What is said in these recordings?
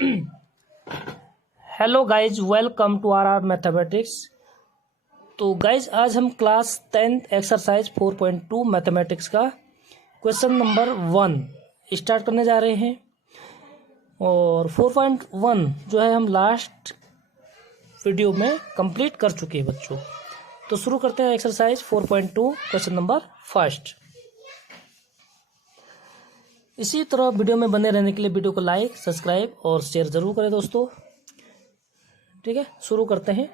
Hello guys, welcome to our mathematics. तो guys आज हम क्लास 10th एक्सरसाइज 4.2 मैथमेटिक्स का क्वेश्चन नंबर 1 स्टार्ट करने जा रहे हैं। और 4.1 जो है हम लास्ट वीडियो में कंप्लीट कर चुके हैं बच्चों। तो शुरू करते हैं एक्सरसाइज 4.2 क्वेश्चन नंबर फर्स्ट। इसी तरह वीडियो में बने रहने के लिए वीडियो को लाइक, सब्सक्राइब और शेयर जरूर करें दोस्तों। ठीक है, शुरू करते हैं।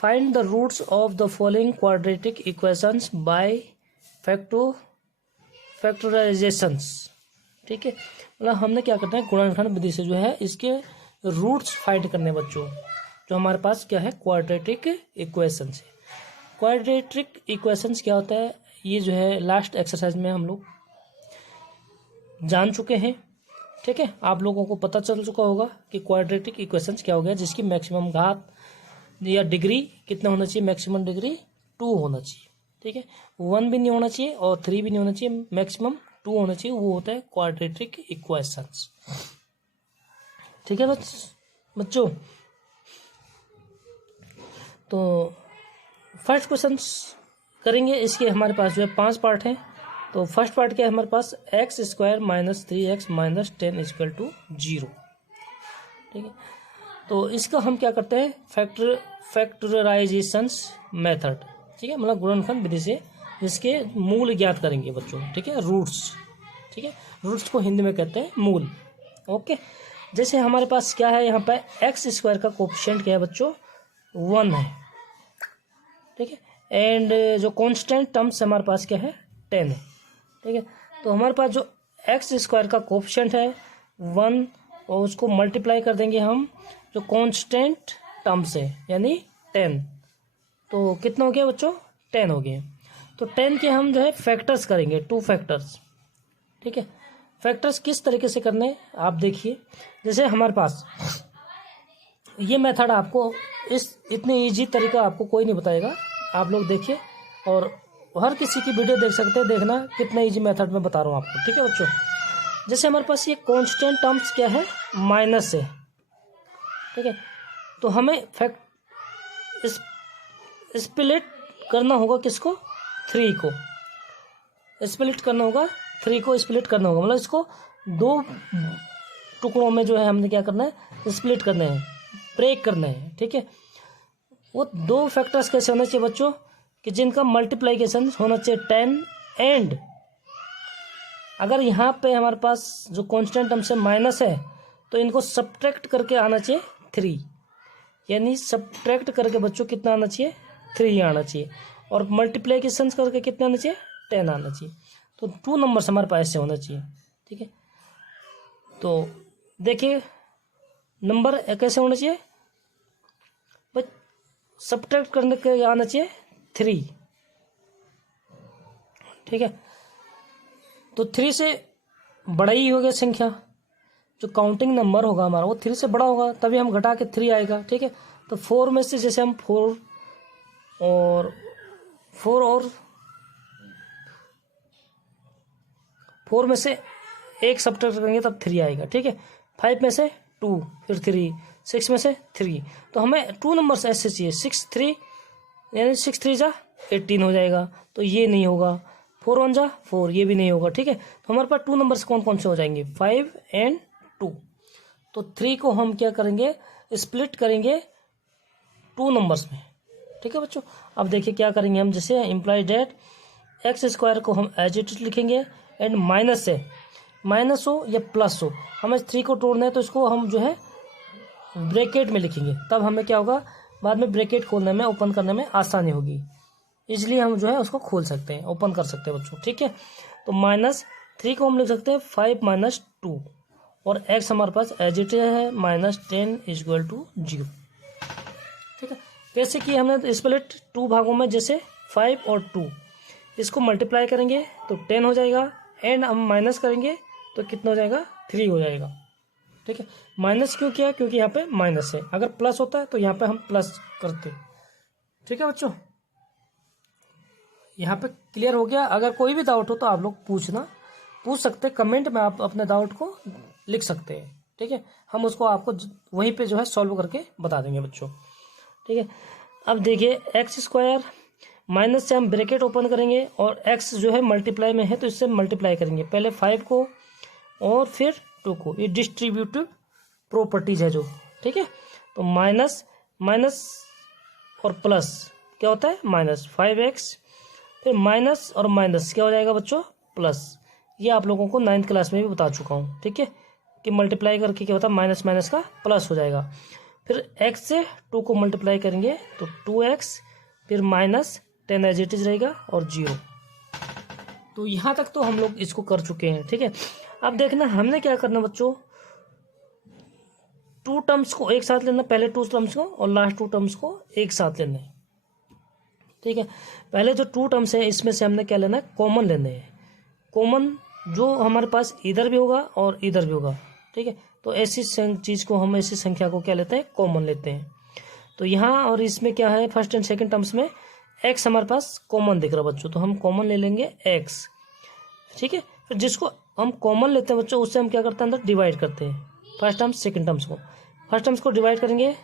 Find the roots of the following quadratic equations by factorisations. ठीक है, मतलब हमने क्या करना है, गुणनखंड विधि से जो है इसके रूट्स फाइंड करने बच्चों। जो हमारे पास क्या है, क्वाड्रेटिक इक्वेशंस है। क्वाड्रेटिक इक्वेशंस क्या होता है, ये जो है लास्ट एक्सरसाइज में हम लोग जान चुके हैं। ठीक है, आप लोगों को पता चल चुका होगा कि क्वाड्रेटिक इक्वेशंस क्या हो गया, जिसकी मैक्सिमम घात या डिग्री कितना होना चाहिए, मैक्सिमम डिग्री 2 होना चाहिए। ठीक है, 1 भी नहीं होना चाहिए और 3 भी नहीं होना चाहिए, मैक्सिमम 2 होना चाहिए। वो होता है क्वाड्रेटिक इक्वेशंस। ठीक है बच्चों, तो फर्स्ट क्वेश्चन करेंगे। इसके हमारे पास जो है 5 पार्ट हैं। तो फर्स्ट पार्ट क्या है हमारे पास, x square minus 3x minus 10 equal to 0। ठीक है, तो इसका हम क्या करते हैं, फैक्टराइजेशंस मेथड। ठीक है, मतलब गुणनखंड विधि से इसके मूल ज्ञात करेंगे बच्चों। ठीक है, रूट्स। ठीक है, रूट्स को हिंदी में कहते हैं मूल। ओके, जैसे हमारे पास क्या है, यहाँ पे एक्स स्क्वायर का कोफिशिएंट क्या है बच्चों, 1 है। ठीक है, एंड जो कांस्टेंट टर्म्स हमारे पास क्या है, 10 है। ठीक है, तो हमारे पास जो एक्स स्क्वायर का कोफिशिएंट है 1, और उसको मल्टीप्लाई कर देंगे हम जो कांस्टेंट टर्म्स है, यानी 10। तो कितना हो गया बच्चों, 10 हो गया। तो 10 के हम जो है फैक्टर्स करेंगे, 2 फैक्टर्स। ठीक है, फैक्टर्स किस तरीके से करने आप देखिए। जैसे हमारे पास ये मेथड आपको इतनी ईजी तरीका आपको कोई नहीं बताएगा। आप लोग देखिए और हर किसी की वीडियो देख सकते हैं, देखना कितना इजी मेथड में बता रहा हूँ आपको। ठीक है बच्चों, जैसे हमारे पास ये कांस्टेंट टर्म्स क्या है, माइनस है। ठीक है, तो हमें स्प्लिट करना होगा किसको, 3 को स्प्लिट करना होगा, 3 को स्प्लिट करना होगा। मतलब इसको 2 टुकड़ों में जो है हमने क्या करना है, स्प्लिट करना है, ब्रेक करना है। ठीक है, वो 2 फैक्टर्स कैसे होना चाहिए बच्चों, कि जिनका मल्टीप्लिकेशन होना चाहिए 10, एंड अगर यहाँ पे हमारे पास जो कांस्टेंट टर्म से माइनस है तो इनको सब्ट्रैक्ट करके आना चाहिए 3। यानी सब्ट्रैक्ट करके बच्चों कितना आना चाहिए, 3 आना चाहिए, और मल्टीप्लिकेशन करके कितना आना चाहिए, 10 आना चाहिए। तो 2 नंबर्स हमारे पास ऐसे होना चाहिए। ठीक है, तो देखिए नंबर कैसे होना चाहिए, सब्ट्रैक्ट करने के आना चाहिए 3। ठीक है, तो 3 से बड़ा ही हो गया संख्या, जो काउंटिंग नंबर होगा हमारा वो 3 से बड़ा होगा, तभी हम घटा के 3 आएगा। ठीक है, तो 4 में से जैसे हम 4 और 4 में से 1 सब्ट्रैक्ट करेंगे तब 3 आएगा। ठीक है, 5 में से 2, फिर 3, 6 में से 3। तो हमें 2 नंबर्स ऐसे चाहिए, 6 3, यानी 6 3 जा 18 हो जाएगा। तो ये नहीं होगा, 4 1 जा 4, ये भी नहीं होगा। ठीक है, तो हमारे पास 2 नंबर्स कौन कौन से हो जाएंगे, 5 एंड 2। तो 3 को हम क्या करेंगे, स्प्लिट करेंगे 2 नंबर्स में। ठीक है बच्चों, अब देखिए क्या करेंगे हम, जैसे इम्प्लाई डेट एक्स स्क्वायर को हम एज इट इज लिखेंगे, एंड माइनस है, माइनस हो या प्लस हो, हमें 3 को तोड़ना है तो इसको हम जो है ब्रैकेट में लिखेंगे, तब हमें क्या होगा, बाद में ब्रैकेट खोलने में, ओपन करने में आसानी होगी। इसलिए हम जो है उसको खोल सकते हैं, ओपन कर सकते हैं बच्चों। ठीक है, तो -3 को हम लिख सकते हैं 5 - 2, और x हमारे पास एज इट है -10 इक्वल टू 0। ठीक है, कैसे किया हमने, स्प्लिट 2 भागों में, जैसे 5 और 2, इसको मल्टीप्लाई करेंगे तो 10 हो जाएगा, एंड हम माइनस करेंगे तो कितना हो जाएगा, 3 हो जाएगा। ठीक है, माइनस क्यों किया, क्योंकि यहाँ पे माइनस है, अगर प्लस होता है तो यहाँ पे हम प्लस करते। ठीक है बच्चों, यहाँ पे क्लियर हो गया। अगर कोई भी डाउट हो तो आप लोग पूछ सकते हैं, कमेंट में आप अपने डाउट को लिख सकते हैं। ठीक है, हम उसको आपको वहीं पे जो है सॉल्व करके बता देंगे बच्चों। ठीक है, अब देखिए एक्स स्क्वायर माइनस से हम ब्रैकेट ओपन करेंगे और एक्स जो है मल्टीप्लाई में है तो इससे मल्टीप्लाई करेंगे, पहले 5 को और फिर 2 को। ये डिस्ट्रीब्यूटिव प्रॉपर्टीज है जो, ठीक है। तो माइनस माइनस और प्लस क्या होता है माइनस 5x, फिर माइनस और माइनस क्या हो जाएगा बच्चों प्लस। ये आप लोगों को 9th क्लास में भी बता चुका हूँ, ठीक है, कि मल्टीप्लाई करके क्या होता है माइनस माइनस का प्लस हो जाएगा। फिर x से 2 को मल्टीप्लाई करेंगे तो 2x, फिर माइनस 10 एज इट इज रहेगा और 0। तो यहाँ तक तो हम लोग इसको कर चुके हैं, ठीक है। अब देखना हमने क्या करना बच्चों, 2 टर्म्स को एक साथ लेना, पहले 2 टर्म्स को और लास्ट 2 टर्म्स को एक साथ लेना है, ठीक है। पहले जो 2 टर्म्स है इसमें से हमने क्या लेना है कॉमन लेने हैं, कॉमन जो हमारे पास इधर भी होगा और इधर भी होगा, ठीक है। तो ऐसी चीज़ को हम ऐसी संख्या को क्या लेते हैं कॉमन लेते हैं। तो यहाँ और इसमें क्या है फर्स्ट एंड सेकंड टर्म्स में x हमारे पास कॉमन दिख रहा है बच्चों, तो हम कॉमन ले लेंगे x, ठीक है। फिर जिसको हम कॉमन लेते हैं बच्चों उससे हम क्या करते हैं अंदर डिवाइड करते हैं, फर्स्ट टर्म्स सेकंड टर्म्स को। फर्स्ट टर्म्स को डिवाइड करेंगे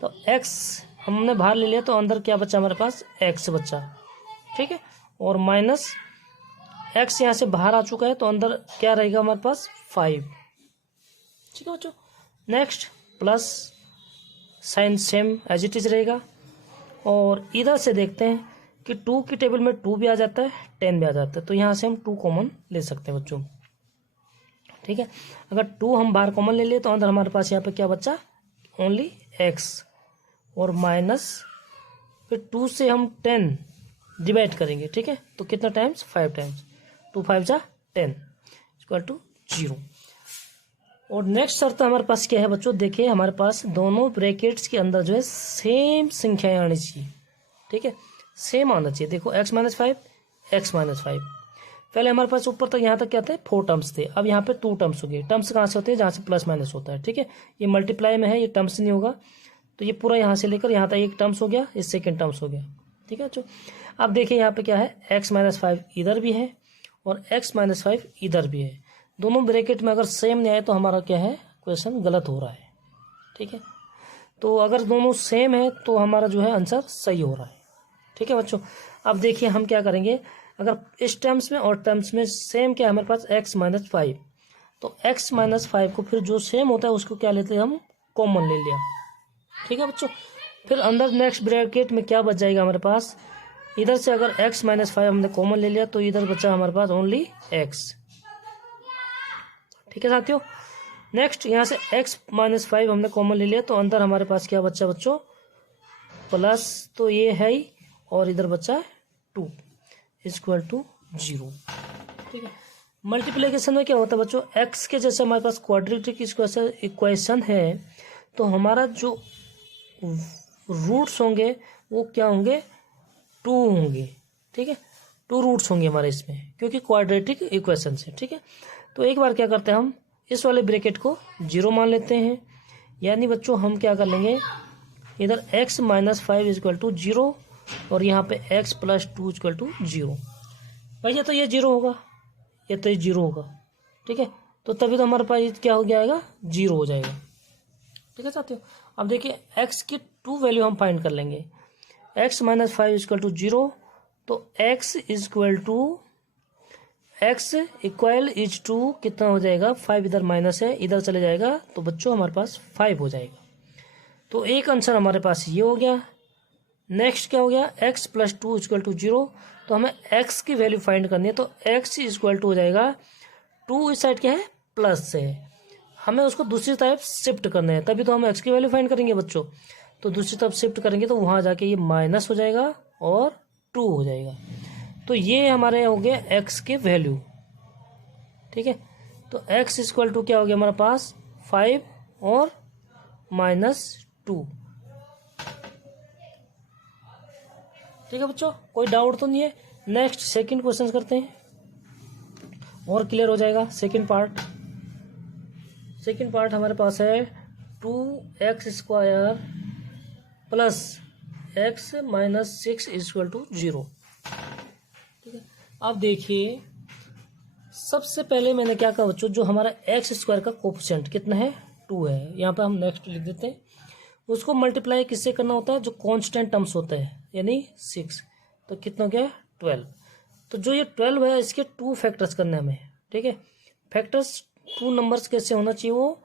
तो x हमने बाहर ले लिया तो अंदर क्या बचा हमारे पास x बचा, ठीक है। और माइनस x यहाँ से बाहर आ चुका है तो अंदर क्या रहेगा हमारे पास 5, ठीक है बच्चों। Next plus sign same as it is रहेगा। और इधर से देखते हैं कि 2 की टेबल में 2 भी आ जाता है 10 भी आ जाता है, तो यहाँ से हम 2 कॉमन ले सकते हैं बच्चों, ठीक है। अगर 2 हम बाहर कॉमन ले लिए तो अंदर हमारे पास यहाँ पे क्या बचा ओनली x और माइनस फिर 2 से हम 10 डिवाइड करेंगे, ठीक है। तो कितना टाइम्स 5 टाइम्स, 2 5 जा 10 इक्वल टू 0। और नेक्स्ट शर्त हमारे पास क्या है बच्चों, देखिए हमारे पास दोनों ब्रैकेट्स के अंदर जो है सेम संख्याएं आनी चाहिए, ठीक है, सेम आना चाहिए। देखो x माइनस 5 x माइनस 5, पहले हमारे पास ऊपर तक यहाँ तक क्या थे 4 टर्म्स थे, अब यहाँ पे 2 टर्म्स हो गए। टर्म्स कहाँ से होते हैं जहाँ से प्लस माइनस होता है, ठीक है। ये मल्टीप्लाई में है, ये टर्म्स नहीं होगा, तो ये पूरा यहाँ से लेकर यहाँ तक एक टर्म्स हो गया, ये सेकेंड टर्म्स हो गया, ठीक है बच्चों। अब देखिए यहाँ पे क्या है x माइनस 5 इधर भी है और x माइनस 5 इधर भी है, दोनों ब्रैकेट में अगर सेम नहीं आए तो हमारा क्या है क्वेश्चन गलत हो रहा है, ठीक है। तो अगर दोनों सेम है तो हमारा जो है आंसर सही हो रहा है, ठीक है बच्चों। अब देखिए हम क्या करेंगे, अगर इस टर्म्स में और टर्म्स में सेम क्या है हमारे पास x माइनस 5, तो x माइनस 5 को फिर जो सेम होता है उसको क्या लेते हैं हम कॉमन ले लिया, ठीक है बच्चों। फिर अंदर नेक्स्ट ब्रैकेट में क्या बच जाएगा हमारे पास, इधर से अगर x माइनस 5 हमने कॉमन ले लिया तो इधर बचा हमारे पास ओनली x, ठीक है साथियों। नेक्स्ट यहाँ से x माइनस 5 हमने कॉमन ले लिया तो अंदर हमारे पास क्या बचा बच्चों प्लस, तो ये है ही, और इधर बचा 2 इक्वल टू 0, ठीक है। मल्टीप्लिकेशन में क्या होता है बच्चों, x के जैसे हमारे पास क्वाड्रेटिक इक्वेशन है तो हमारा जो रूट्स होंगे वो क्या होंगे 2 होंगे, ठीक है। 2 रूट्स होंगे हमारे इसमें क्योंकि क्वाड्रेटिक इक्वेशन से, ठीक है। तो एक बार क्या करते हैं हम इस वाले ब्रैकेट को 0 मान लेते हैं, यानी बच्चों हम क्या कर लेंगे इधर x माइनस 5 इक्वल टू 0 और यहाँ पे x प्लस 2 इक्वल टू 0। भैया तो ये 0 होगा, ये तो ये 0 होगा, ठीक है। तो तभी तो हमारे पास क्या हो जाएगा 0 हो जाएगा, ठीक है साथियों। अब देखिए x की 2 वैल्यू हम फाइंड कर लेंगे, x माइनस 5 इक्वल टू 0, तो x equal to x equal is to कितना हो जाएगा 5, इधर माइनस है इधर चले जाएगा तो बच्चों हमारे पास 5 हो जाएगा। तो एक आंसर हमारे पास ये हो गया। नेक्स्ट क्या हो गया x प्लस 2 इक्वल टू 0, तो हमें x की वैल्यू फाइंड करनी है तो x इक्वल टू हो जाएगा 2, इस साइड क्या है प्लस है, हमें उसको दूसरी तरफ शिफ्ट करना है तभी तो हम x की वैल्यू फाइंड करेंगे बच्चों। तो दूसरी तरफ शिफ्ट करेंगे तो वहाँ जाके ये माइनस हो जाएगा और 2 हो जाएगा, तो ये हमारे हो गए x के वैल्यू, ठीक है। तो x इक्वल टू क्या हो गया हमारे पास 5 और माइनस 2, ठीक है बच्चों, कोई डाउट तो नहीं है। नेक्स्ट सेकंड क्वेश्चन करते हैं और क्लियर हो जाएगा। सेकंड पार्ट हमारे पास है 2x square plus x minus 6 equal to 0, ठीक है। अब देखिए सबसे पहले मैंने क्या कहा बच्चों, जो हमारा x स्क्वायर का कोफिशिएंट कितना है 2 है, यहाँ पे हम नेक्स्ट लिख देते हैं। उसको मल्टीप्लाई किससे करना होता है, जो कांस्टेंट टर्म्स होते हैं, यानी 6, तो कितना हो गया 12। तो जो ये 12 है इसके 2 फैक्टर्स करने हमें, ठीक है। फैक्टर्स 2 नंबर्स कैसे होना चाहिए, वो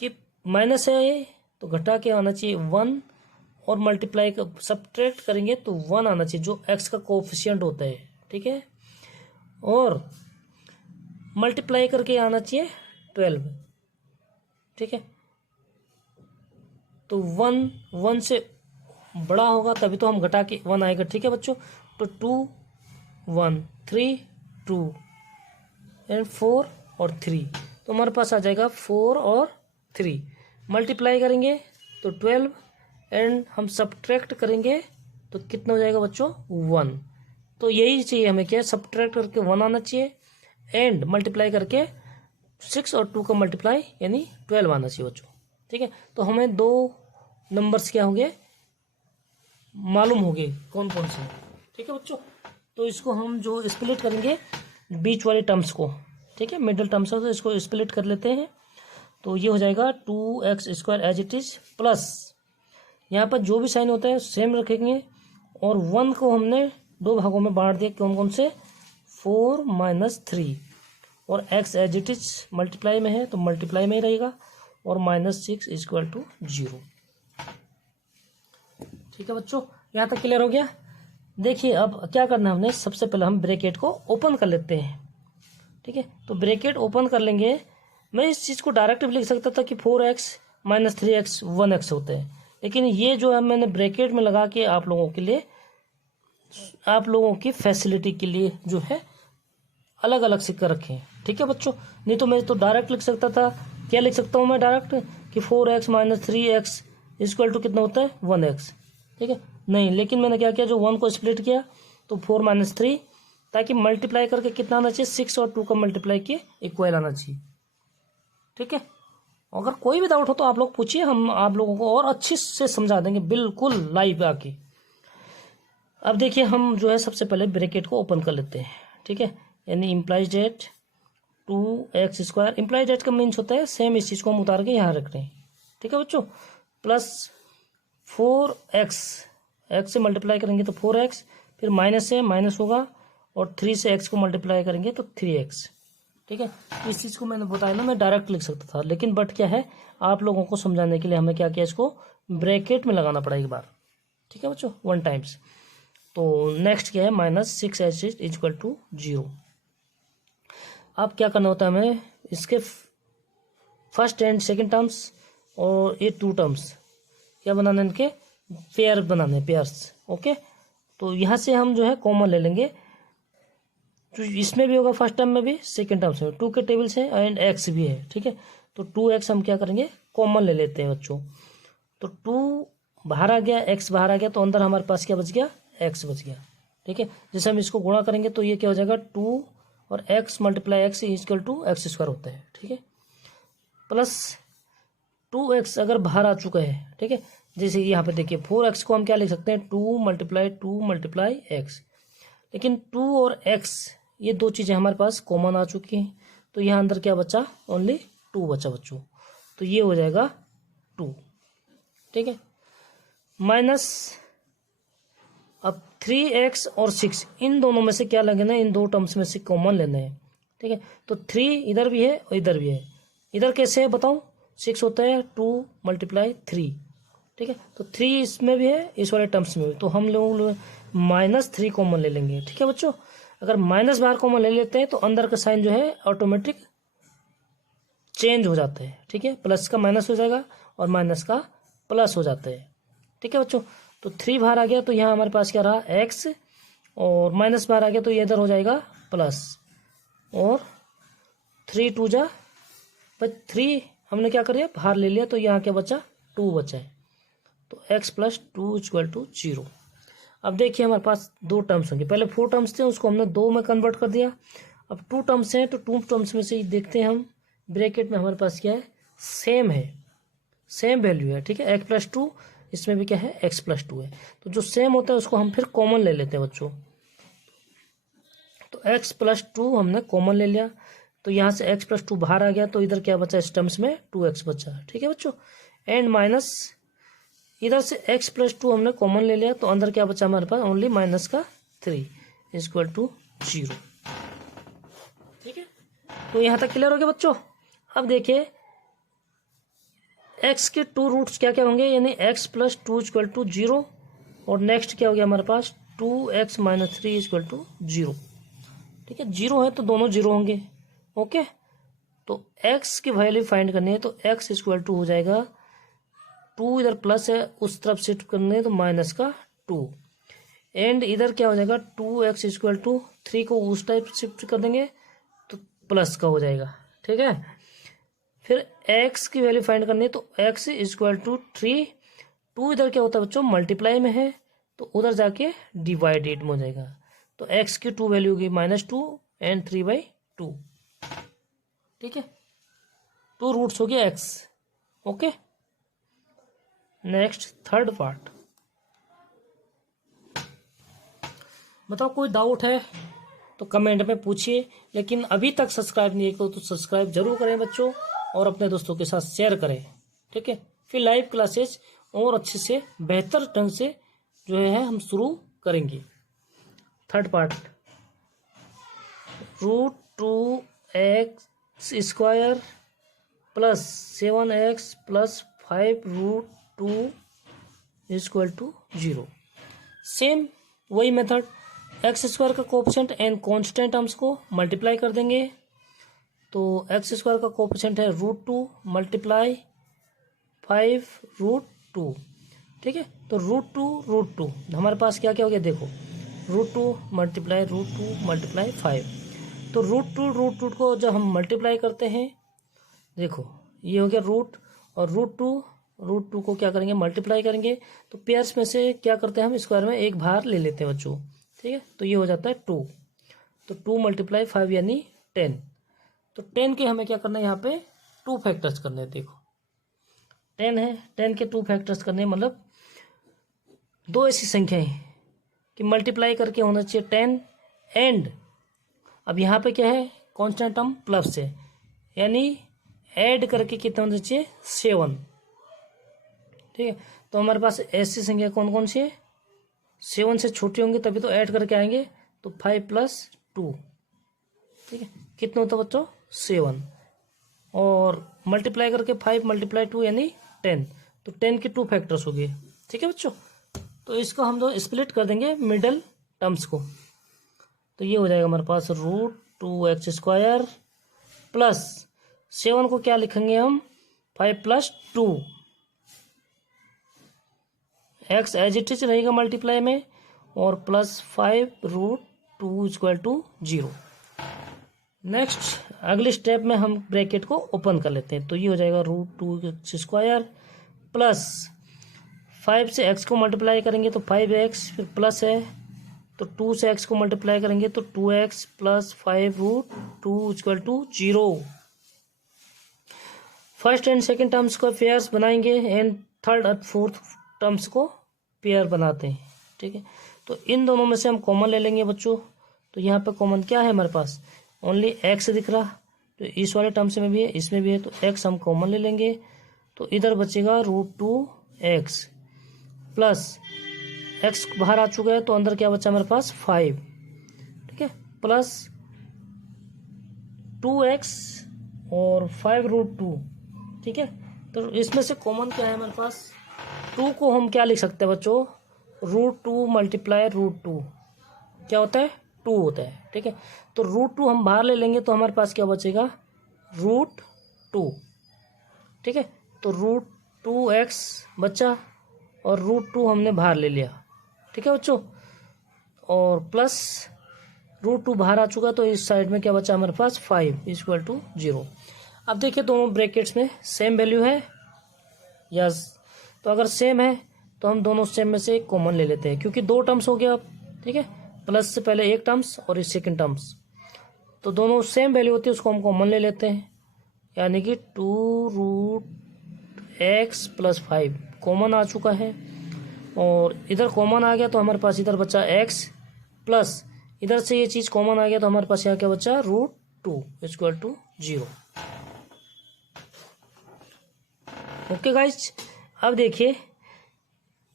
कि माइनस है ये तो घटा के आना चाहिए 1, और मल्टीप्लाई का सब्ट्रैक्ट करेंगे तो 1 आना चाहिए, जो एक्स का कोफिशिएंट होता है, ठीक है। और मल्टीप्लाई करके आना चाहिए 12, ठीक है। तो 1 से बड़ा होगा तभी तो हम घटा के 1 आएगा, ठीक है बच्चों। तो 2 1 3 2 एंड 4 और 3, तो हमारे पास आ जाएगा 4 और 3। मल्टीप्लाई करेंगे तो 12 एंड हम सब्ट्रैक्ट करेंगे तो कितना हो जाएगा बच्चों 1। तो यही चाहिए हमें, क्या सब्ट्रैक्ट करके 1 आना चाहिए एंड मल्टीप्लाई करके 6 और 2 का मल्टीप्लाई यानी 12 आना चाहिए बच्चों, ठीक है। तो हमें 2 नंबर्स क्या हो गए मालूम हो गए कौन कौन से, ठीक है बच्चों। तो इसको हम जो स्प्लिट करेंगे बीच वाले टर्म्स को, ठीक है, मिडिल टर्म्स है तो इसको स्प्लिट कर लेते हैं। तो ये हो जाएगा 2x² as it is plus, यहाँ पर जो भी साइन होता है सेम रखेंगे, और 1 को हमने 2 भागों में बांट दिया, कौन कौन से 4 - 3, और x as it is multiply में है तो मल्टीप्लाई में ही रहेगा, और -6 = 0, ठीक है बच्चों। यहाँ तक क्लियर हो गया। देखिए अब क्या करना है हमने, सबसे पहले हम ब्रैकेट को ओपन कर लेते हैं, ठीक है। तो ब्रैकेट ओपन कर लेंगे, मैं इस चीज़ को डायरेक्ट भी लिख सकता था कि 4x - 3x 1x होते हैं, लेकिन ये जो है मैंने ब्रैकेट में लगा के आप लोगों के लिए, आप लोगों की फैसिलिटी के लिए जो है अलग अलग से कर रखे हैं, ठीक है बच्चों। नहीं तो मैं तो डायरेक्ट लिख सकता था, क्या लिख सकता हूँ मैं डायरेक्ट कि 4x - 3x = कितना होता है 1x, ठीक है। नहीं, लेकिन मैंने क्या किया, जो 1 को स्प्लिट किया तो 4 - 3, ताकि मल्टीप्लाई करके कितना आना चाहिए 6 और 2 का मल्टीप्लाई के इक्वल आना चाहिए, ठीक है। अगर कोई भी डाउट हो तो आप लोग पूछिए, हम आप लोगों को और अच्छे से समझा देंगे बिल्कुल लाइव आके। अब देखिए हम जो है सबसे पहले ब्रैकेट को ओपन कर लेते हैं, ठीक है, यानी implies date 2x², implies date का मीन्स होता है सेम, इस चीज़ को हम उतार के यहाँ रख रहे हैं, ठीक है बच्चों, प्लस 4x, x से मल्टीप्लाई करेंगे तो 4x, फिर माइनस से माइनस होगा, और 3 से x को मल्टीप्लाई करेंगे तो 3x, ठीक है। इस चीज़ को मैंने बताया ना, मैं डायरेक्ट लिख सकता था, लेकिन बट क्या है आप लोगों को समझाने के लिए हमें क्या किया, इसको ब्रैकेट में लगाना पड़ा एक बार, ठीक है बच्चों, 1 टाइम्स। तो नेक्स्ट क्या है -6h = 0। अब क्या करना होता है हमें, इसके फर्स्ट एंड सेकेंड टर्म्स और ये 2 टर्म्स क्या बनाने, इनके पेयर बनाने, पेयर्स, ओके। तो यहाँ से हम जो है कॉमन ले लेंगे, तो इसमें भी होगा फर्स्ट टर्म में भी सेकंड टर्म में, 2 के टेबल से एंड x भी है, ठीक है। तो 2x हम क्या करेंगे कॉमन ले लेते हैं बच्चों। तो 2 बाहर आ गया, x बाहर आ गया, तो अंदर हमारे पास क्या बच गया x बच गया, ठीक है। जैसे हम इसको गुणा करेंगे तो ये क्या हो जाएगा 2 और x × x = x² होता है, ठीक है, प्लस 2x अगर बाहर आ चुका है, ठीक है। जैसे यहाँ पे देखिए 4x को हम क्या लिख सकते हैं 2 × x, लेकिन 2 और x ये 2 चीज़ें हमारे पास कॉमन आ चुकी हैं, तो यहाँ अंदर क्या बचा, ओनली 2 बचा बच्चों, तो ये हो जाएगा 2, ठीक है। माइनस अब 3x और 6 इन दोनों में से क्या लेना है, इन 2 टर्म्स में से कॉमन लेना है, ठीक है। तो 3 इधर भी है और इधर भी है, इधर कैसे है बताऊँ, 6 होता है 2 × 3, ठीक है। तो 3 इसमें भी है, इस वाले टर्म्स में भी, तो हम लोग -3 कॉमन ले लेंगे, ठीक है बच्चों। अगर माइनस बाहर कॉमन ले लेते हैं तो अंदर का साइन जो है ऑटोमेटिक चेंज हो जाता है, ठीक है, प्लस का माइनस हो जाएगा और माइनस का प्लस हो जाता है, ठीक है बच्चों। तो 3 बाहर आ गया तो यहाँ हमारे पास क्या रहा x, और माइनस बाहर आ गया तो ये इधर हो जाएगा प्लस, और 3 2 जा 3 हमने क्या कर लिया बाहर ले लिया, तो यहाँ क्या बचा 2 बचा है, तो x + 2 = 0। अब देखिए हमारे पास 2 टर्म्स होंगे, पहले 4 टर्म्स थे उसको हमने 2 में कन्वर्ट कर दिया, अब 2 टर्म्स हैं तो 2 टर्म्स में से देखते हैं हम ब्रैकेट में हमारे पास क्या है, सेम है, सेम वैल्यू है, ठीक है, x + 2, इसमें भी क्या है x + 2 है, तो जो सेम होता है उसको हम फिर कॉमन ले लेते हैं बच्चों। तो x + 2 हमने कॉमन ले लिया, तो यहाँ से x प्लस 2 बाहर आ गया, तो इधर क्या बचा इस टर्म्स में 2x बचा। ठीक है बच्चों, एंड माइनस इधर से x प्लस 2 हमने कॉमन ले लिया, तो अंदर क्या बचा हमारे पास ओनली माइनस का 3 इक्वल टू 0। ठीक है, तो यहाँ तक क्लियर हो गया बच्चों। अब देखिए x के 2 रूट्स क्या क्या होंगे, यानी x प्लस 2 इक्वल टू 0, और नेक्स्ट क्या हो गया हमारे पास 2x माइनस 3 इक्वल टू 0। ठीक है, 0 है तो दोनों 0 होंगे। ओके, तो x की वैल्यू फाइंड करनी है, तो x इक्वल टू हो जाएगा 2, इधर प्लस है उस तरफ शिफ्ट करने है तो माइनस का 2, एंड इधर क्या हो जाएगा 2x इक्वल टू 3 को उस टाइप शिफ्ट कर देंगे तो प्लस का हो जाएगा। ठीक है, फिर x की वैल्यू फाइंड करनी है, तो x इक्वल टू 3, 2 इधर क्या होता है बच्चों मल्टीप्लाई में है तो उधर जाके डिवाइडेड में हो जाएगा, तो x की 2 वैल्यू होगी -2 एंड 3/2। ठीक है, 2 रूट्स हो गया x। Okay, next third part, बताओ कोई डाउट है तो कमेंट में पूछिए, लेकिन अभी तक सब्सक्राइब नहीं किया तो सब्सक्राइब जरूर करें बच्चों, और अपने दोस्तों के साथ शेयर करें। ठीक है, फिर लाइव क्लासेस और अच्छे से बेहतर ढंग से जो है हम शुरू करेंगे। Third part, √2x² plus 7x plus 5 √2 equal to 0। Same वही मेथड, x² का कोएफिशिएंट एंड कांस्टेंट टर्म्स को मल्टीप्लाई कर देंगे, तो x² का कोएफिशिएंट है √2 मल्टीप्लाई 5 √2। ठीक है, तो √2 हमारे पास क्या क्या हो गया देखो, √2 मल्टीप्लाई √2 मल्टीप्लाई 5, तो √2 को जब हम मल्टीप्लाई करते हैं देखो ये हो गया रूट, और √2 को क्या करेंगे मल्टीप्लाई करेंगे, तो पेयर्स में से क्या करते हैं हम स्क्वायर में एक बाहर ले लेते हैं बच्चों। ठीक है, तो ये हो जाता है 2, तो 2 मल्टीप्लाई 5 यानी 10, तो 10 के हमें क्या करना है यहाँ पे 2 फैक्टर्स करने हैं। देखो 10 है, 10 के 2 फैक्टर्स करने हैं, मतलब 2 ऐसी संख्याएं कि मल्टीप्लाई करके होना चाहिए 10, एंड अब यहाँ पे क्या है कांस्टेंट टर्म प्लस है, यानी ऐड करके कितना होना चाहिए 7। ठीक है, तो हमारे पास ऐसी संख्या कौन कौन सी है, 7 से छोटी होंगी तभी तो ऐड करके आएंगे, तो 5 + 2। ठीक है, कितना होता है बच्चों 7, और मल्टीप्लाई करके 5 × 2 यानी 10, तो 10 के 2 फैक्टर्स हो गए। ठीक है बच्चों, तो इसको हम लोग स्प्लिट कर देंगे मिडल टर्म्स को, तो ये हो जाएगा हमारे पास √2x² प्लस 7 को क्या लिखेंगे हम 5 + 2, x एज इट इज रहेगा मल्टीप्लाई में, और प्लस 5 √2 इक्वल टू 0। नेक्स्ट अगले स्टेप में हम ब्रैकेट को ओपन कर लेते हैं, तो ये हो जाएगा √2x² प्लस 5 से x को मल्टीप्लाई करेंगे तो 5x, फिर प्लस है तो 2 से x को मल्टीप्लाई करेंगे तो 2x plus 5 √2 equal to 0। First and second terms को पेयर्स बनाएंगे, एंड थर्ड और फोर्थ टर्म्स को पेयर बनाते हैं। ठीक है, तो इन दोनों में से हम कॉमन ले लेंगे बच्चों, तो यहाँ पे कॉमन क्या है हमारे पास ओनली x दिख रहा, तो इस वाले टर्म्स में भी है इसमें भी है, तो x हम कॉमन ले लेंगे, तो इधर बचेगा √2x प्लस x बाहर आ चुका है तो अंदर क्या बचा हमारे पास 5। ठीक है, प्लस 2x और 5 √2। ठीक है, तो इसमें से कॉमन क्या है हमारे पास, 2 को हम क्या लिख सकते हैं बच्चों √2 मल्टीप्लाई √2 क्या होता है 2 होता है। ठीक है, तो √2 हम बाहर ले लेंगे तो हमारे पास क्या बचेगा √2। ठीक है, तो √2x बचा और √2 हमने बाहर ले लिया। ठीक है बच्चों, और प्लस √2 बाहर आ चुका तो इस साइड में क्या बचा हमारे पास 5 इक्वल टू 0। अब देखिए दोनों ब्रैकेट्स में सेम वैल्यू है यस, तो अगर सेम है तो हम दोनों सेम में से एक कॉमन ले लेते हैं, क्योंकि 2 टर्म्स हो गया अब। ठीक है, प्लस से पहले एक टर्म्स और इस सेकेंड टर्म्स, तो दोनों सेम वैल्यू होती है उसको हम कॉमन ले लेते हैं, यानी कि 2√x प्लस 5 कॉमन आ चुका है, और इधर कॉमन आ गया तो हमारे पास इधर बचा x प्लस इधर से ये चीज़ कॉमन आ गया तो हमारे पास यहाँ क्या बचा √2। 2 इक्वल टू 0। ओके गाइज, अब देखिए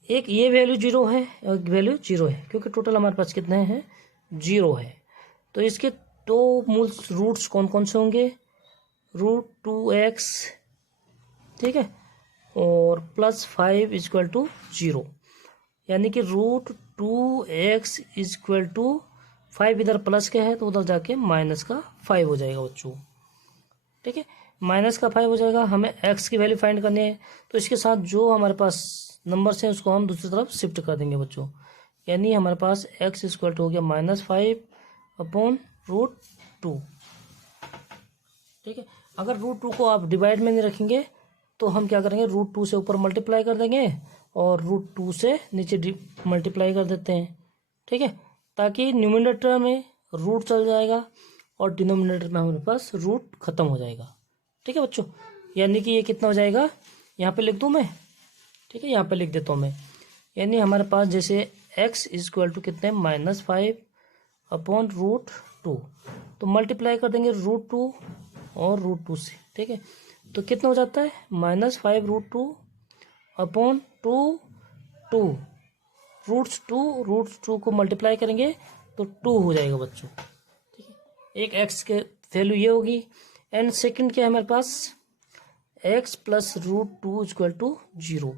एक ये वैल्यू 0 है और वैल्यू 0 है, क्योंकि टोटल हमारे पास कितने हैं 0 है। तो इसके दो मूल रूट्स कौन कौन से होंगे, √2x, ठीक है, और +5 इक्वल टू 0, यानी कि √2x इक्वल टू 5 इधर प्लस के है तो उधर जाके माइनस का 5 हो जाएगा बच्चों, ठीक है, माइनस का 5 हो जाएगा। हमें x की वैल्यू फाइंड करनी है, तो इसके साथ जो हमारे पास नंबर्स हैं उसको हम दूसरी तरफ शिफ्ट कर देंगे बच्चों, यानी हमारे पास x इक्वल टू हो गया -5/√2, ठीक है। अगर √2 को आप डिवाइड में नहीं रखेंगे तो हम क्या करेंगे, √2 से ऊपर मल्टीप्लाई कर देंगे और √2 से नीचे मल्टीप्लाई कर देते हैं, ठीक है, ताकि न्यूमरेटर में रूट चल जाएगा और डिनोमिनेटर में हमारे पास रूट खत्म हो जाएगा, ठीक है बच्चों। यानी कि ये कितना हो जाएगा, यहाँ पे लिख दूँ मैं, ठीक है, यहाँ पे लिख देता हूँ मैं, यानी हमारे पास जैसे x इक्वल टू कितने -5/√2, तो मल्टीप्लाई कर देंगे √2 और √2 से, ठीक है, तो कितना हो जाता है -5√2/2, √2 को मल्टीप्लाई करेंगे तो 2 हो जाएगा बच्चों, ठीक है। एक x के वैल्यू ये होगी, एंड सेकंड क्या है हमारे पास, x + √2 इक्वल टू 0,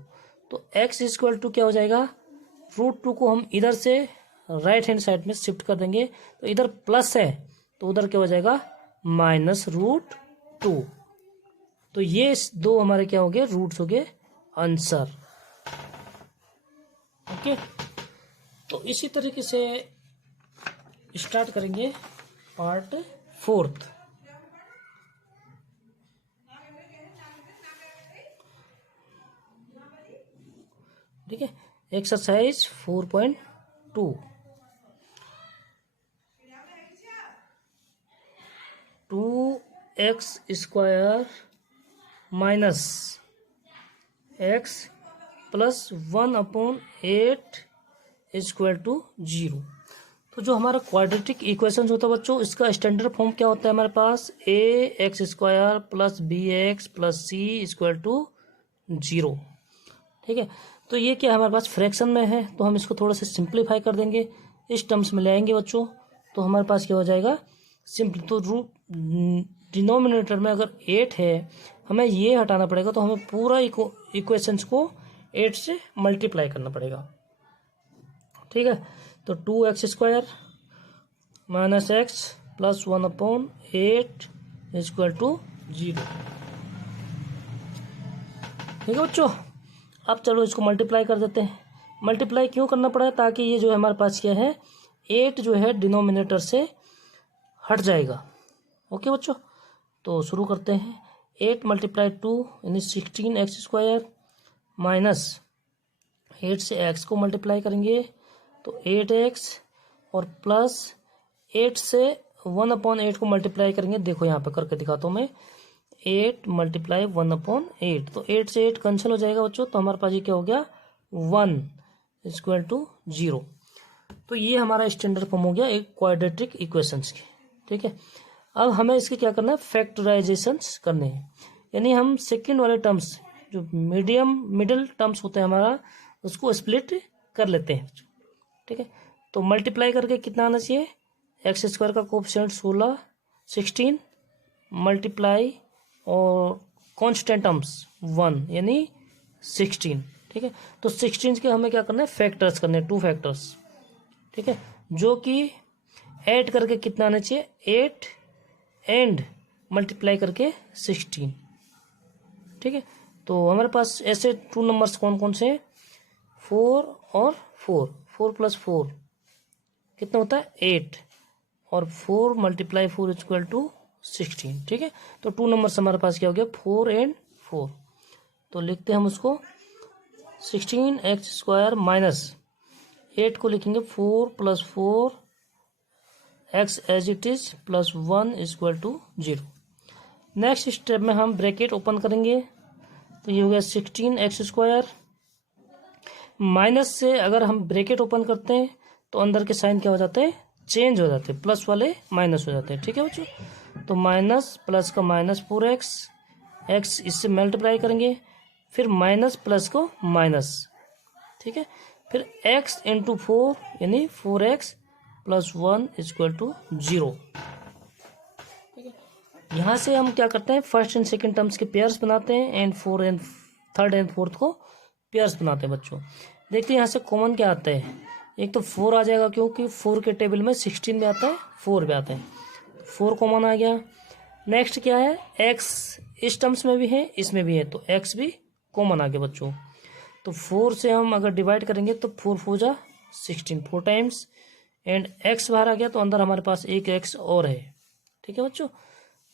तो x इक्वल टू क्या हो जाएगा, √2 को हम इधर से राइट हैंड साइड में शिफ्ट कर देंगे, तो इधर प्लस है तो उधर क्या हो जाएगा -√2, तो ये दो हमारे क्या हो गए, रूट्स हो गए आंसर। ओके, तो इसी तरीके से स्टार्ट करेंगे पार्ट 4। ठीक है, exercise 4.2, 2x² - x + 1/8 equal to 0। तो जो हमारा क्वाड्रेटिक इक्वेशन होता है बच्चों, इसका स्टैंडर्ड फॉर्म क्या होता है हमारे पास, ax² + bx + c equal to 0, ठीक है। तो ये क्या है हमारे पास फ्रैक्शन में है, तो हम इसको थोड़ा सा सिंप्लीफाई कर देंगे, इस टर्म्स में ले आएंगे बच्चों, तो हमारे पास क्या हो जाएगा सिंपल, तो डिनोमिनेटर में अगर 8 है, हमें ये हटाना पड़ेगा, तो हमें पूरा इक्वेशंस को 8 से मल्टीप्लाई करना पड़ेगा, ठीक है। तो 2x² - x + 1/8 इक्वल टू 0, ठीक है बच्चों। अब चलो इसको मल्टीप्लाई कर देते हैं। मल्टीप्लाई क्यों करना पड़ा है, ताकि ये जो है हमारे पास क्या है 8 जो है डिनोमिनेटर से हट जाएगा। ओके बच्चों, तो शुरू करते हैं। 8 × 2 यानी 16x² माइनस 8 से x को मल्टीप्लाई करेंगे तो 8x, और प्लस 8 से 1/8 को मल्टीप्लाई करेंगे, देखो यहाँ पे करके दिखाता हूँ मैं, 8 × 1/8, तो 8 से 8 कैंसिल हो जाएगा बच्चों, तो हमारे पास ये क्या हो गया 1 इक्वल टू 0। तो ये हमारा स्टैंडर्ड फॉर्म हो गया एक क्वाड्रेटिक इक्वेशंस की, ठीक है। अब हमें इसके क्या करना है, फैक्टराइजेशंस करने हैं, यानी हम सेकंड वाले टर्म्स जो मिडिल टर्म्स होते हैं हमारा, उसको स्प्लिट कर लेते हैं, ठीक है। तो मल्टीप्लाई करके कितना आना चाहिए, x² का कोएफिशिएंट 16 मल्टीप्लाई और कांस्टेंट टर्म्स 1 यानी 16, ठीक है। तो 16 के हमें क्या करना है, फैक्टर्स करने हैं, 2 फैक्टर्स, ठीक है, जो कि ऐड करके कितना आना चाहिए 8 एंड मल्टीप्लाई करके 16, ठीक है। तो हमारे पास ऐसे 2 नंबर्स कौन कौन से, 4 और 4, 4 + 4 कितना होता है 8, और 4 × 4 इक्वल टू 16, ठीक है। तो 2 नंबर्स हमारे पास क्या हो गया 4 एंड 4, तो लिखते हैं हम उसको 16x² माइनस 8 को लिखेंगे 4 + 4 x as it is +1 equal to 0। Next step में हम ब्रैकेट ओपन करेंगे, तो ये हो गया 16x², माइनस से अगर हम ब्रैकेट ओपन करते हैं तो अंदर के साइन क्या हो जाते हैं, चेंज हो जाते हैं, प्लस वाले माइनस हो जाते हैं, ठीक है बच्चों। तो माइनस प्लस का माइनस 4x, x इससे मल्टीप्लाई करेंगे, फिर माइनस प्लस को माइनस, ठीक है, फिर x इंटू 4 यानी 4x प्लस 1 इक्वल टू 0। ठीक है, यहाँ से हम क्या करते हैं, फर्स्ट एंड सेकंड टर्म्स के पेयर्स बनाते हैं एंड थर्ड एंड फोर्थ को पेयर्स बनाते हैं बच्चों। देखते हैं यहाँ से कॉमन क्या आता है। एक तो 4 आ जाएगा क्योंकि 4 के टेबल में 16 भी आता है, 4 भी आता है, 4 कॉमन आ गया। नेक्स्ट क्या है, x इस टर्म्स में भी है, इसमें भी है, तो x भी कॉमन आ गया बच्चों। तो 4 से हम अगर डिवाइड करेंगे तो 4 4 जा 16, 4 टाइम्स, एंड x बाहर आ गया तो अंदर हमारे पास एक x और है। ठीक है बच्चों,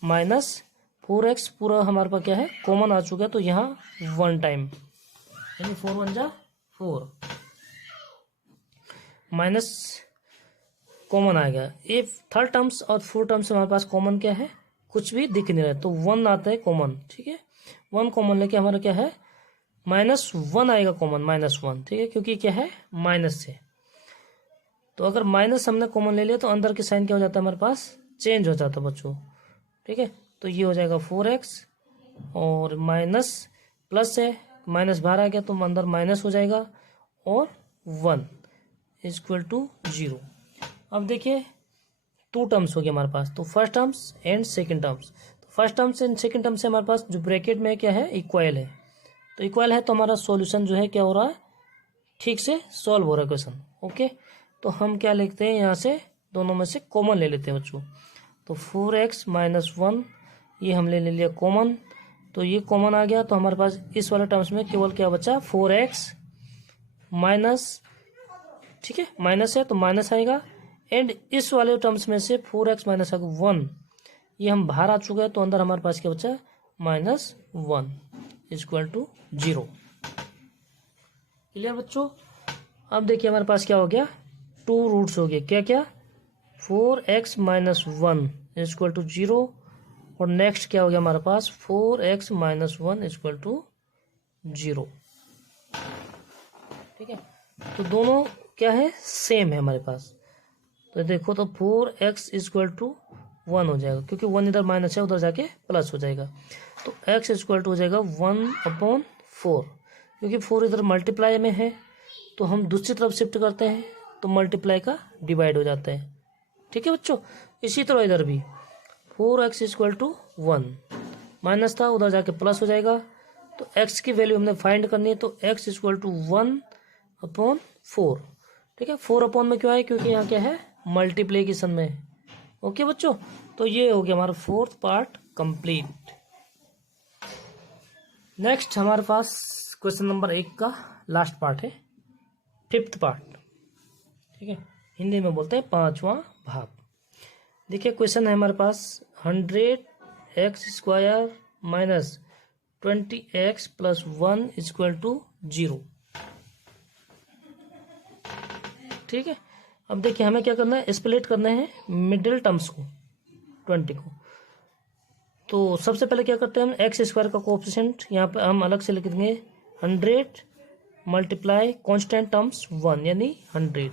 माइनस 4x पूरा हमारे पास क्या है, कॉमन आ चुका है, तो यहाँ 1 टाइम यानी 4 1 जा 4 माइनस कॉमन आ गया। ये थर्ड टर्म्स और फोर्थ टर्म्स हमारे पास कॉमन क्या है, कुछ भी दिख नहीं रहा है, तो 1 आता है कॉमन। ठीक है, 1 कॉमन लेके हमारा क्या है, -1 आएगा कॉमन, -1। ठीक है, क्योंकि क्या है, माइनस से, तो अगर माइनस हमने कॉमन ले लिया तो अंदर के साइन क्या हो जाता है, हमारे पास चेंज हो जाता है बच्चों। ठीक है, तो ये हो जाएगा 4x और माइनस प्लस है, माइनस बाहर आ गया तो अंदर माइनस हो जाएगा और 1 इक्वल टू 0। अब देखिए 2 टर्म्स हो गया हमारे पास, तो first terms and second terms. तो first terms and second terms से हमारे पास जो ब्रैकेट में क्या है, इक्वल है, तो इक्वल है तो हमारा सॉल्यूशन जो है क्या हो रहा है, ठीक से सॉल्व हो रहा है क्वेश्चन। ओके, तो हम क्या लिखते हैं, यहाँ से दोनों में से कॉमन ले लेते हैं बच्चों। तो 4x माइनस 1 ये हमने ले लिया कॉमन, तो ये कॉमन आ गया, तो हमारे पास इस वाले टर्म्स में केवल क्या बचा, 4x माइनस, ठीक है, माइनस है तो माइनस आएगा, एंड इस वाले टर्म्स में से 4x माइनस 1 ये हम बाहर आ चुके हैं, तो अंदर हमारे पास क्या बचा, -1 इक्वल टू 0। क्लियर बच्चों। अब देखिए हमारे पास क्या हो गया, 2 रूट्स हो गए, क्या क्या, 4x माइनस 1 इक्वल टू 0, और नेक्स्ट क्या हो गया हमारे पास, 4x माइनस 1 इक्वल टू 0। ठीक है, तो दोनों क्या है, सेम है हमारे पास। तो देखो तो 4x इक्वल टू 1 हो जाएगा, क्योंकि 1 इधर माइनस है, उधर जाके प्लस हो जाएगा, तो x इक्वल टू हो जाएगा 1/4, क्योंकि 4 इधर मल्टीप्लाई में है, तो हम दूसरी तरफ शिफ्ट करते हैं तो मल्टीप्लाई का डिवाइड हो जाता है। ठीक है बच्चों, इसी तरह इधर भी 4x इक्वल टू 1 माइनस था, उधर जाके प्लस हो जाएगा, तो x की वैल्यू हमने फाइंड करनी है, तो x इक्वल टू 1/4। ठीक है, 4 अपॉन में क्यों है, क्योंकि यहाँ क्या है, मल्टीप्लीकेशन में। ओके बच्चों, तो ये हो गया हमारा 4th पार्ट कंप्लीट। नेक्स्ट हमारे पास क्वेश्चन नंबर 1 का लास्ट पार्ट है, 5th पार्ट। ठीक है, हिंदी में बोलते हैं 5वां भाग। देखिए क्वेश्चन है हमारे पास, 100x² minus 20x plus 1 equal to 0। ठीक है, अब देखिए हमें क्या करना है, स्प्लिट करना है मिडिल टर्म्स को, 20 को। तो सबसे पहले क्या करते हैं हम, x² का कोएफिशिएंट यहाँ पे हम अलग से लिख देंगे, 100 मल्टीप्लाई कांस्टेंट टर्म्स 1 यानी 100।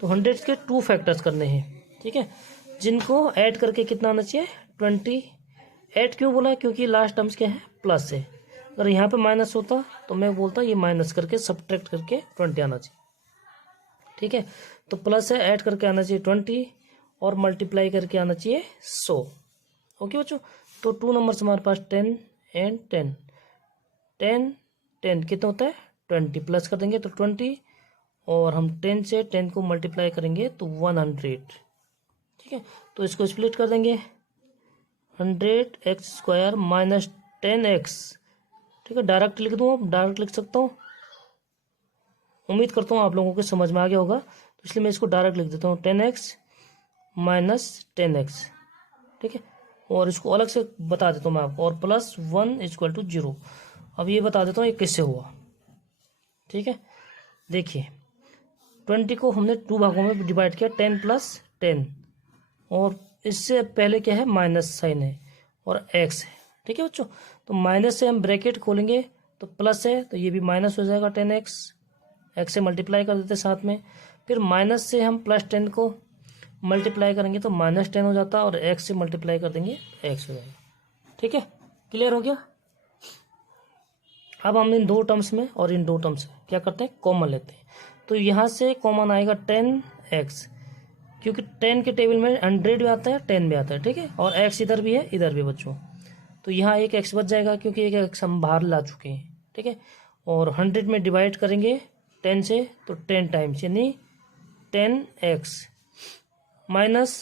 तो 100 के 2 फैक्टर्स करने हैं। ठीक है, जिनको ऐड करके कितना आना चाहिए, 20। ऐड क्यों बोला, क्योंकि लास्ट टर्म्स क्या है, प्लस है। अगर यहाँ पे माइनस होता तो मैं बोलता ये माइनस करके सब्ट्रैक्ट करके 20 आना चाहिए। ठीक है, तो प्लस है, ऐड करके आना चाहिए 20 और मल्टीप्लाई करके आना चाहिए 100। ओके बच्चों, तो 2 नंबर्स हमारे पास 10 एंड 10, 10 10 कितना होता है, 20 प्लस कर देंगे तो 20, और हम 10 से 10 को मल्टीप्लाई करेंगे तो 100। ठीक है, तो इसको स्प्लिट कर देंगे, 100x² माइनस 10x। ठीक है, डायरेक्ट लिख दूँ, डायरेक्ट लिख सकता हूँ, उम्मीद करता हूँ आप लोगों को समझ में आ गया होगा, तो इसलिए मैं इसको डायरेक्ट लिख देता हूँ, 10x माइनस 10x। ठीक है, और इसको अलग से बता देता हूँ मैं आपको, और प्लस 1 इक्वल टू 0। अब ये बता देता हूँ ये कैसे हुआ। ठीक है, देखिए 20 को हमने 2 भागों में डिवाइड किया, 10 प्लस 10, और इससे पहले क्या है, माइनस साइन है और x है। ठीक है बच्चों, तो माइनस से हम ब्रैकेट खोलेंगे तो प्लस है, तो ये भी माइनस हो जाएगा 10x, x से मल्टीप्लाई कर देते साथ में, फिर माइनस से हम प्लस 10 को मल्टीप्लाई करेंगे तो -10 हो जाता है, और x से मल्टीप्लाई कर देंगे x हो जाएगा। ठीक है, क्लियर हो गया। अब हम इन दो टर्म्स में और इन दो टर्म्स में क्या करते हैं, कॉमन लेते हैं। तो यहाँ से कॉमन आएगा 10x, क्योंकि 10 के टेबल में 100 भी आता है, 10 भी आता है। ठीक है, और x इधर भी है, इधर भी बच्चों, तो यहाँ एक x बच जाएगा, क्योंकि एक x हम बाहर ला चुके हैं। ठीक है, और 100 में डिवाइड करेंगे 10 से, तो 10 टाइम्स, यानी 10x माइनस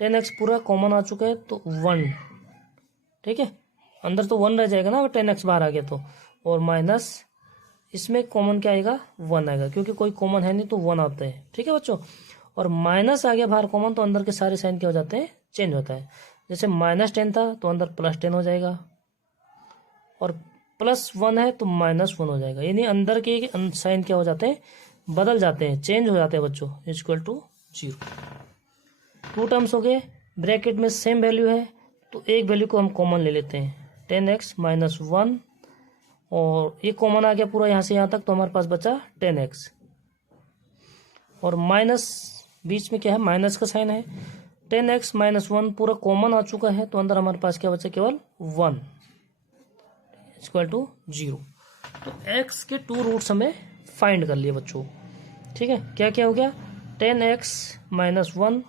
10x पूरा कॉमन आ चुका है, तो 1। ठीक है, अंदर तो 1 रह जाएगा ना, अगर 10x बाहर आ गया तो, और माइनस इसमें कॉमन क्या आएगा, 1 आएगा, क्योंकि कोई कॉमन है नहीं तो 1 आता है। ठीक है बच्चों, और माइनस आ गया बाहर कॉमन, तो अंदर के सारे साइन क्या हो जाते हैं, चेंज होता है। जैसे -10 था तो अंदर +10 हो जाएगा, और +1 है तो -1 हो जाएगा, यानी अंदर के साइन क्या हो जाते हैं, बदल जाते हैं, चेंज हो जाते हैं बच्चों, इक्वल टू 0। 2 टर्म्स हो गए, ब्रैकेट में सेम वैल्यू है, तो एक वैल्यू को हम कॉमन ले लेते हैं, 10x - 1, और ये कॉमन आ गया पूरा यहाँ से यहाँ तक, तो हमारे पास बचा 10x, और माइनस बीच में क्या है, माइनस का साइन है, 10x - 1 पूरा कॉमन आ चुका है, तो अंदर हमारे पास क्या बचा, केवल 1 इक्वल टू 0। तो x के 2 रूट्स हमें फाइंड कर लिए बच्चों। ठीक है, क्या क्या हो गया, 10x - 1,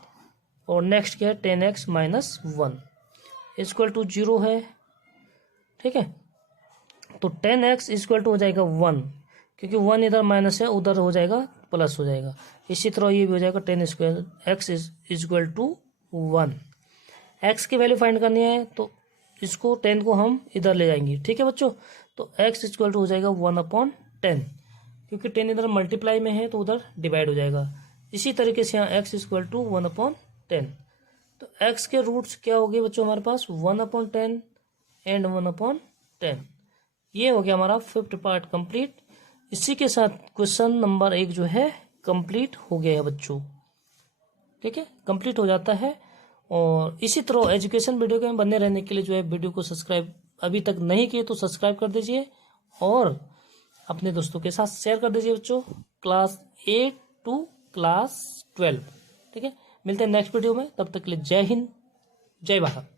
और नेक्स्ट क्या है, 10x - 1 इक्वल टू 0 है। ठीक है, तो 10x इक्वल टू हो जाएगा 1, क्योंकि 1 इधर माइनस है, उधर हो जाएगा प्लस हो जाएगा। इसी तरह ये भी हो जाएगा 10 square x equal to 1। x की वैल्यू फाइंड करनी है, तो इसको 10 को हम इधर ले जाएंगे। ठीक है बच्चों, तो x इक्वल टू हो जाएगा 1/10, क्योंकि 10 इधर मल्टीप्लाई में है तो उधर डिवाइड हो जाएगा। इसी तरीके से यहाँ x इक्वल टू 1/10, तो x के रूट्स क्या हो गए बच्चों हमारे पास, 1/10 एंड 1/10। ये हो गया हमारा 5th पार्ट कंप्लीट। इसी के साथ क्वेश्चन नंबर 1 जो है कंप्लीट हो गया है बच्चों। ठीक है, कंप्लीट हो जाता है। और इसी तरह एजुकेशन वीडियो के बनने रहने के लिए जो है, वीडियो को सब्सक्राइब अभी तक नहीं किए तो सब्सक्राइब कर दीजिए, और अपने दोस्तों के साथ शेयर कर दीजिए बच्चों, क्लास 8 to क्लास 12। ठीक है, मिलते हैं नेक्स्ट वीडियो में, तब तक के लिए जय हिंद, जय भारत।